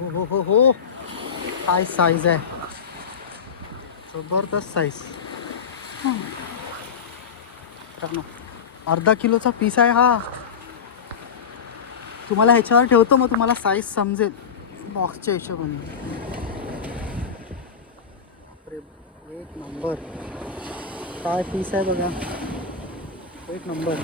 हो हो हो हो. काय साईज आहे. जबरदस्त साईज अर्धा किलोचा पीस आहे हा. तुम्हाला ह्याच्यावर ठेवतो मग तुम्हाला साईज समजेल. बॉक्सच्या हिशोबाने. बापरे, एक नंबर काय पीस आहे बघा. एक नंबर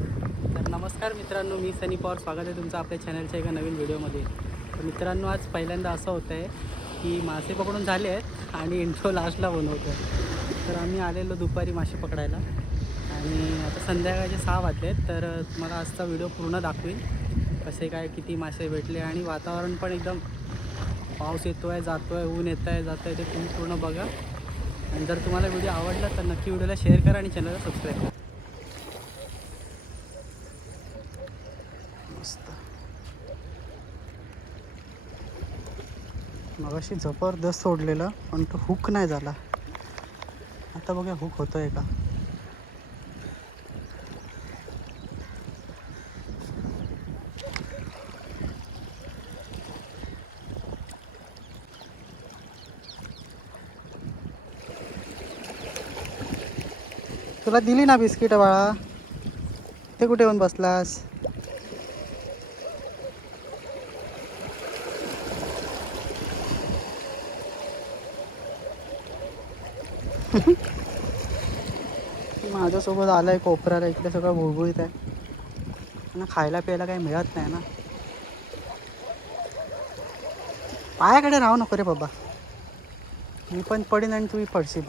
तर नमस्कार मित्रांनो मी सनी पवार. स्वागत आहे तुमचं आपल्या चॅनलच्या एका नवीन व्हिडिओमध्ये तर मित्रांनो आज पहिल्यांदा असं होतं आहे की मासे पकडून झाले आहेत आणि इंट्रो लास्टला बनवतो आहे तर आम्ही आलेलो दुपारी मासे पकडायला. आणि आता संध्याकाळचे सहा वाजले आहेत तर तुम्हाला आजचा व्हिडिओ पूर्ण दाखवीन. कसे काय किती मासे भेटले आणि वातावरण पण एकदम पाऊस येतो आहे जातो आहे ऊन येतं आहे जातं आहे ते तुम्ही पूर्ण बघा. आणि जर तुम्हाला व्हिडिओ आवडला तर नक्की व्हिडिओला शेअर करा आणि चॅनलला सबस्क्राईब करा. मस्त. मगाशी जबरदस्त सोडलेला पण तो हुक नाही झाला. आता बघा हुक होतोय का? तुला दिली ना बिस्किट बाळा? ते कुठे येऊन बसलास? माझ्यासोबत आलं आहे कोपऱ्याला इकडे सगळं भुळभुळीत आहे. त्यांना खायला प्यायला काही मिळत नाही ना. पायाकडे राहू नको रे बाबा. मी पण पडीन आणि तुम्ही पडशील.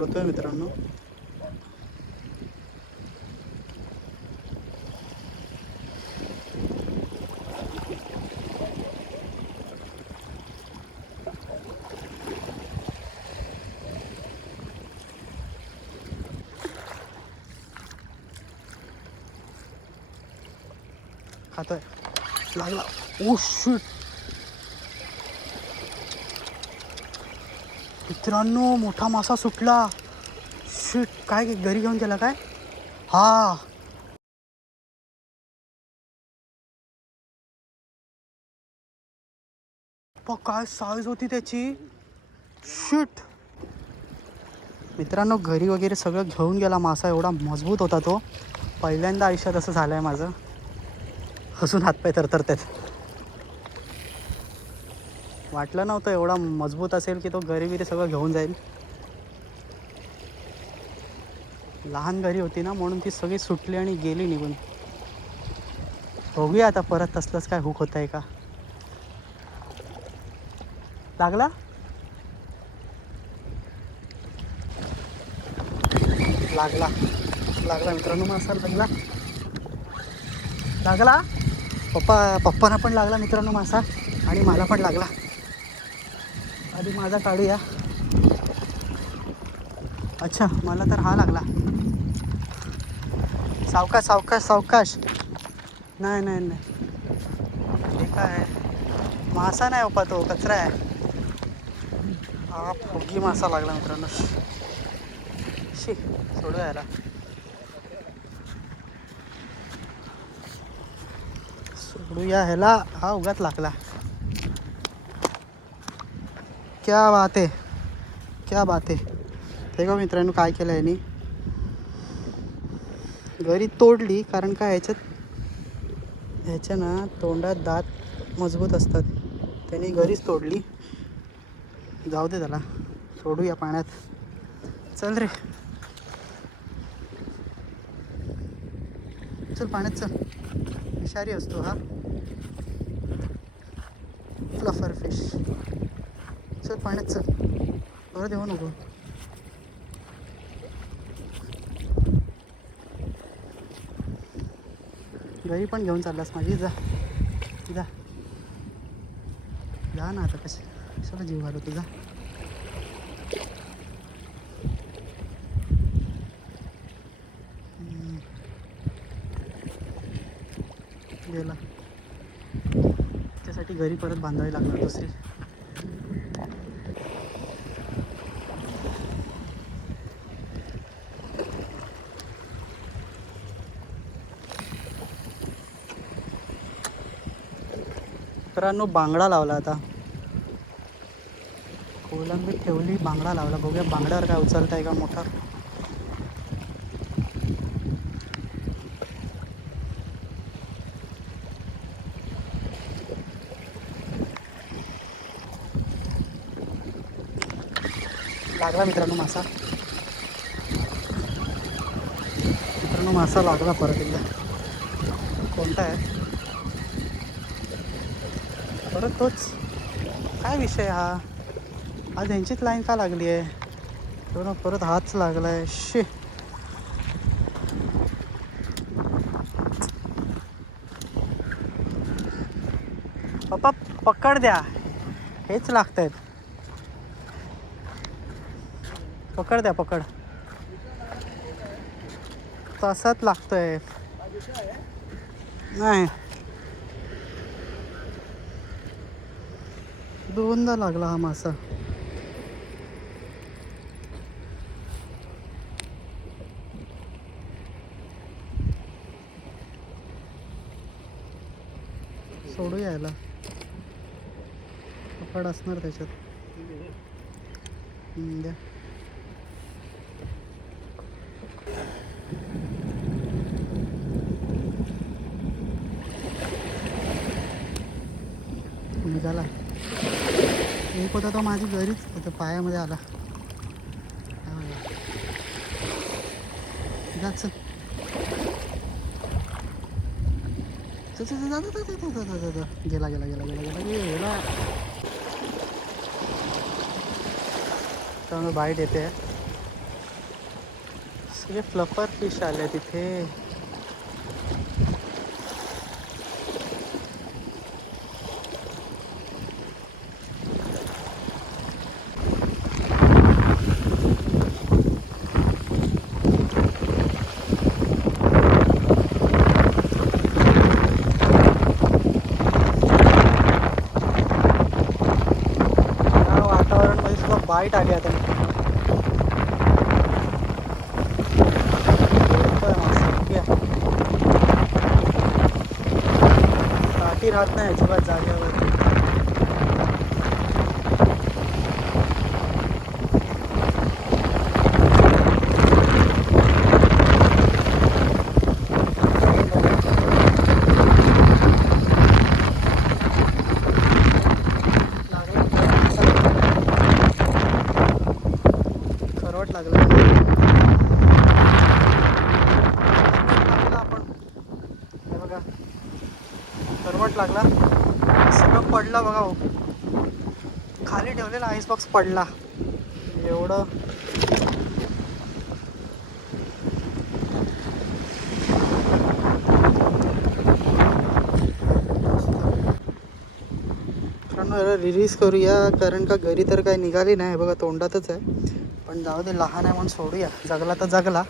ओढतोय मित्रांनो खातोय लागला ओ शूट मित्रांनो मोठा मासा सुटला. शिट काय घरी घेऊन गेला काय? हा. प काय साईज होती त्याची? शिट. मित्रांनो घरी वगैरे सगळं घेऊन गेला मासा एवढा मजबूत होता तो. पहिल्यांदा आयुष्यात असं झालं आहे माझं. हसून हातपाय तरतरतात वाटलं नव्हतं एवढा मजबूत असेल की तो घरी बिरी सगळं घेऊन जाईल. लहान घरी होती ना म्हणून ती सगळी सुटली आणि गेली निघून. बघूया आता परत तसलंच काय हुक होत आहे का. लागला? लागला. लागला मित्रांनो मासा लागला. लागला? पप्पा पप्पांना पण लागला मित्रांनो मासा आणि मला पण लागला. आधी माझा काढूया. अच्छा मला तर हा लागला. सावकाश सावकाश सावकाश. नाही नाही नाही. हे काय? आहे? मासा नाही ओपा तो कचरा आहे. हा फुगी मासा लागला मित्रांनो. शी सोडू याला सोडूया ह्याला. हा उगाच लागला. क्या बात आहे क्या बात आहे ते का मित्रांनो काय केलं यांनी. घरी तोडली कारण काय ह्याच्यात ह्याच्या ना तोंडात दात मजबूत असतात. त्यांनी घरीच तोडली. जाऊ दे त्याला. सोडूया पाण्यात. चल रे. चल पाण्यात चल. विषारी असतो हा. फ्लफर फिश चल पाण्यात चल. परत येऊ नको. घरी पण घेऊन चाललास माझी जा. जा. जा ना आता कशा कशाला जीव घालू तुझा गेला. त्यासाठी घरी परत बांधावी लागणार दुसरी. मित्रांनो बांगडा लावला आता. कोलंबी ठेवली बांगडा लावला. बघूया बांगड्यावर काय उचलत आहे का मोठा लागला मित्रांनो मासा. मित्रांनो मासा लागला परत एकदा. कोणता आहे? परत तोच काय विषय हा? आज यांचीच लाईन का लागली आहे? तो परत हाच लागला आहे शे. पप्पा पकड द्या. हेच लागत आहेत पकड द्या पकड. तसाच लागतोय. नाही. दोनदा लागला हा मासा. सोडू यायला. पकड असणार त्याच्यात. द्या. निघाला. एक होता तो माझी घरीच. होता पायामध्ये आला. हा गेला गेला गेला गेला गेला गेला त्यामुळे बाईट येते सगळे फ्लफर फिश आले तिथे या लाइट आली आता. राहत नाही अजिबात जागेवर लागला खरवट लागला लागला आपण हे बघा खरवट लागला सगळं पडलं बघा हो खाली ठेवलेला आईस बॉक्स पडला. एवढं. रिलीज करूया कारण का घरी तर काही निघाली नाही. बघा तोंडातच आहे. पण जाऊ दे लहान आहे म्हणून सोडूया. जगला तर जगला.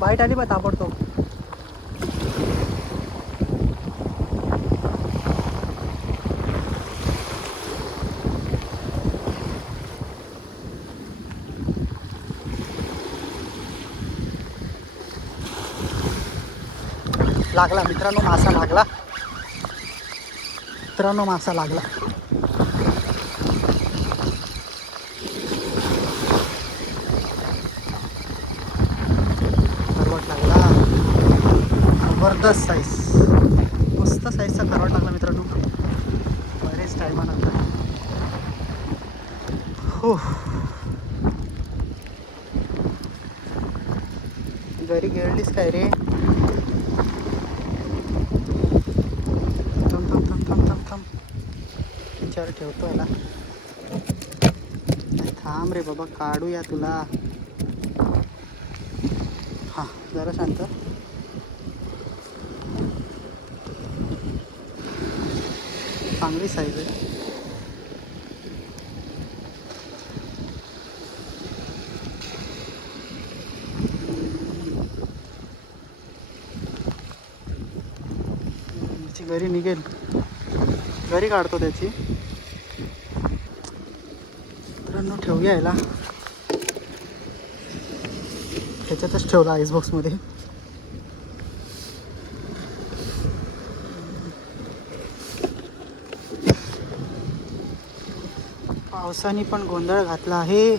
बाईट आली बा ताबडतोब. लागला मित्रांनो मासा लागला. मित्रांनो मासा लागला खरवट लागला जबरदस्त साईज मस्त साईजचा खरवट लागला मित्रांनो. बरेच टायमानंतर हो. घरी गेलीस काय रे? थम थम थम थम थम थम विचार ठेवतो याला. थांब रे बाबा काढूया तुला. हां जरा शांत. चांगली साईज आहे. घरी निघेल. घरी काढतो त्याची. मित्रांनो ठेवूया याला. ह्याच्यातच ठेवला आईसबॉक्समध्ये पावसाने पण गोंधळ घातला आहे.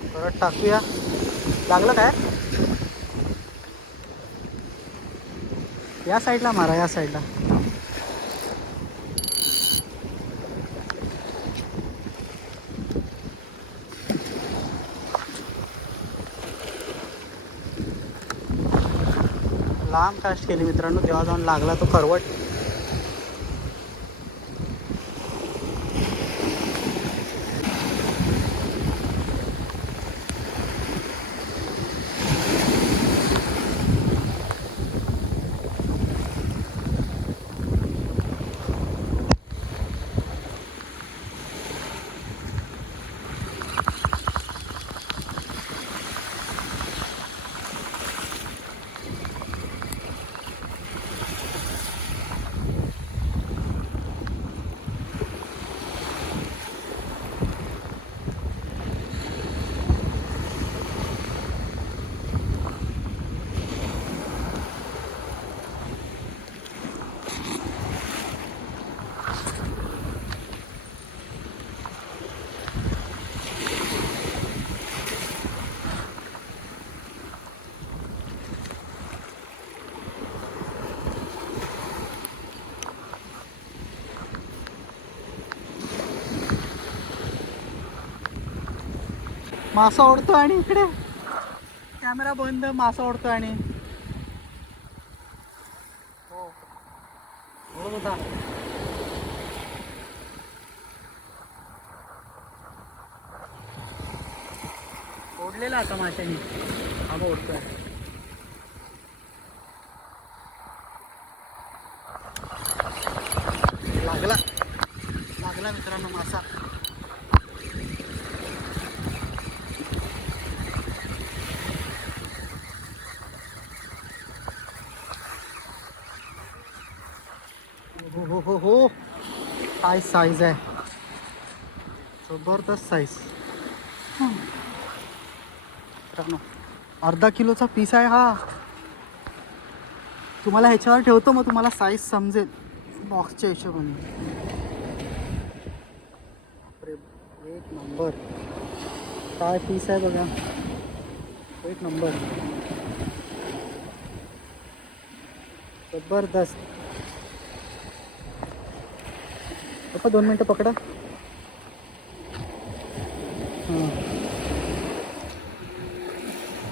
परत टाकूया. लागलं काय? या साईडला मारा या साईडला. लांब कास्ट केली मित्रांनो तेव्हा जाऊन लागला तो करवट. मासा ओढतो आणि इकडे. कॅमेरा बंद मासा ओढतो आणि. हो. होता. ओढलेला आता माशाने. हा ओढतोय लागला लागला मित्रांनो मासा हो हो हो हो काय साईज आहे. जबरदस्त साईज मित्रांनो अर्धा किलोचा पीस आहे हा. तुम्हाला ह्याच्यावर ठेवतो मग तुम्हाला साईज समजेल. बॉक्सच्या हिशोबाने. बापरे, एक नंबर काय पीस आहे बघा. एक नंबर जबरदस्त. पप्पा दोन मिनटं पकडा.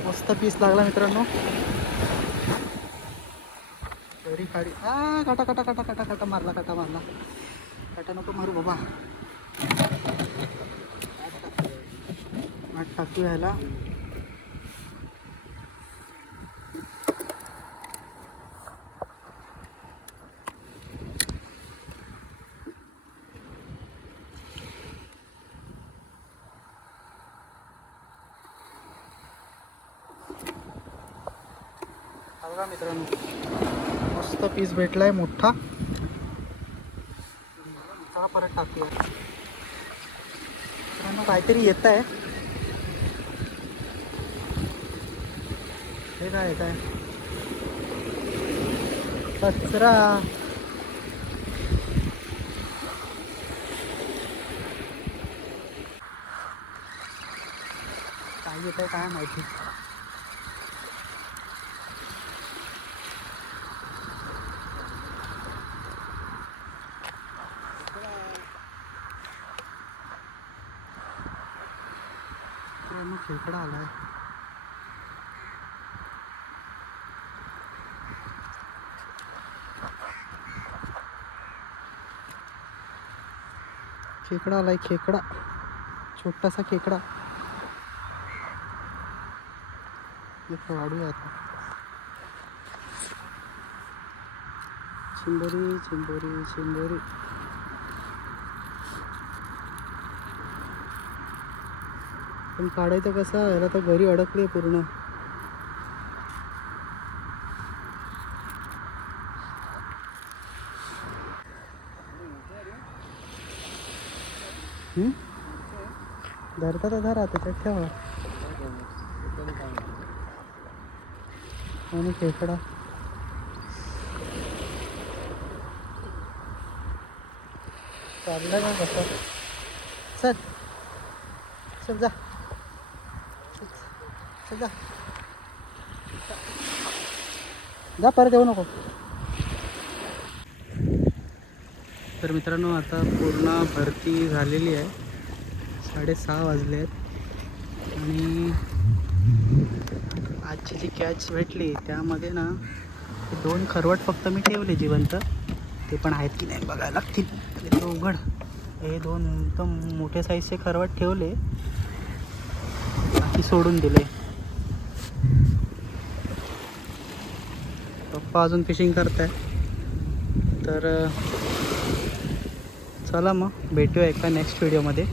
मस्त पीस लागला मित्रांनो. घरी काढी आ काटा काटा काटा काटा काटा मारला काटा मारला. काटा नको मारू बाबा. आठ टाकू यायला बघा मित्रांनो मस्त पीस भेटलाय मोठा. चला परत टाकूया. मित्रांनो काहीतरी येत आहे हे काय येत आहे कचरा. काय येत आहे काय माहिती? खेकडा आलाय खेकडा आलाय खेकडा. छोटासा खेकडा. एक वाढूया आता. चिंबोरी चिंबोरी चिंबोरी. पण काढायचं कसं याला तर घरी अडकली पूर्ण. धरता तर धरा त्याच्यात ठेवा. आणि खेकडा. चाललं का कसं? चल. चल जा. जा. जा परत येऊ नको. तर मित्रांनो आता पूर्ण भरती झालेली आहे. साडेसहा वाजले आहेत. आणि आजची जी कॅच भेटली त्यामध्ये ना ते दोन खरवट फक्त मी ठेवले जिवंत. ते पण आहेत की नाही बघायला लागतील. ते उघड. हे दोन एकदम मोठे साईजचे खरवट ठेवले. बाकी सोडून दिले. पप्पा अजून फिशिंग करत आहे तर चला मग भेटूया एका नेक्स्ट व्हिडिओमध्ये